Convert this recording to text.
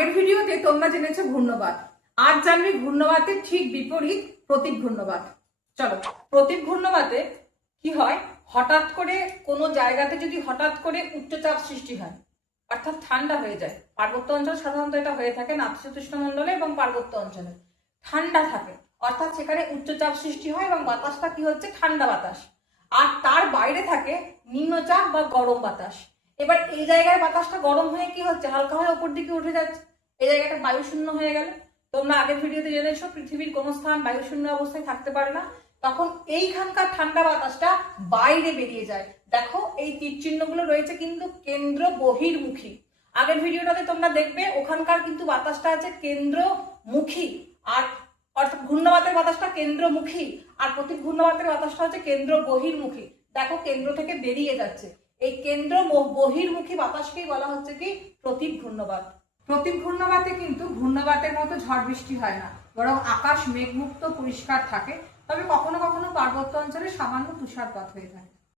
আগের ভিডিওতে তোমরা জেনেছো ঘূর্ণবাত। আজ জানবে ঘূর্ণবাতের ঠিক বিপরীত প্রতীক ঘূর্ণবাত। চলো, প্রতীক ঘূর্ণবাতে কি হয়, হঠাৎ করে কোনো জায়গাতে যদি হঠাৎ করে উচ্চচাপ সৃষ্টি হয়, অর্থাৎ ঠান্ডা হয়ে যায়। পার্বত্য অঞ্চল সাধারণত এটা হয়ে থাকে, নাতিশীতোষ্ণ মণ্ডলে এবং পার্বত্য অঞ্চলে ঠান্ডা থাকে, অর্থাৎ সেখানে উচ্চচাপ সৃষ্টি হয় এবং বাতাসটা কি হচ্ছে, ঠান্ডা বাতাস। আর তার বাইরে থাকে নিম্নচাপ বা গরম বাতাস। এবার এই জায়গায় বাতাসটা গরম হয়ে কি হচ্ছে, হালকা হয়ে উপর দিকে উঠে যাচ্ছে, এই জায়গাটা বায়ুশূন্য হয়ে গেল। তোমরা আগের ভিডিওতে জেনেছো পৃথিবীর কোনো স্থান বায়ুশূন্য অবস্থায় থাকতে পারে না, তখন এইখানকার ঠান্ডা বাতাসটা বাইরে বেরিয়ে যায়। দেখো এই তীর চিহ্নগুলো রয়েছে কিন্তু কেন্দ্র বহির্মুখী। আগের ভিডিওটাতে তোমরা দেখবে ওখানকার কিন্তু বাতাসটা আছে কেন্দ্রমুখী, আর অর্থাৎ ঘূর্ণবাতের বাতাসটা কেন্দ্রমুখী, আর প্রতীক ঘূর্ণবাতের বাতাসটা হচ্ছে কেন্দ্র বহির্মুখী। দেখো কেন্দ্র থেকে বেরিয়ে যাচ্ছে, এই কেন্দ্র বহির্মুখী বাতাসকেই বলা হচ্ছে কি প্রতীক ঘূর্ণবাত। প্রতীক ঘূর্ণবাতে কিন্তু ঘূর্ণবাতের মতো ঝড় বৃষ্টি হয় না, বরং আকাশ মেঘমুক্ত পরিষ্কার থাকে। তবে কখনো কখনো পার্বত্য অঞ্চলে সামান্য তুষারপাত হয়ে থাকে।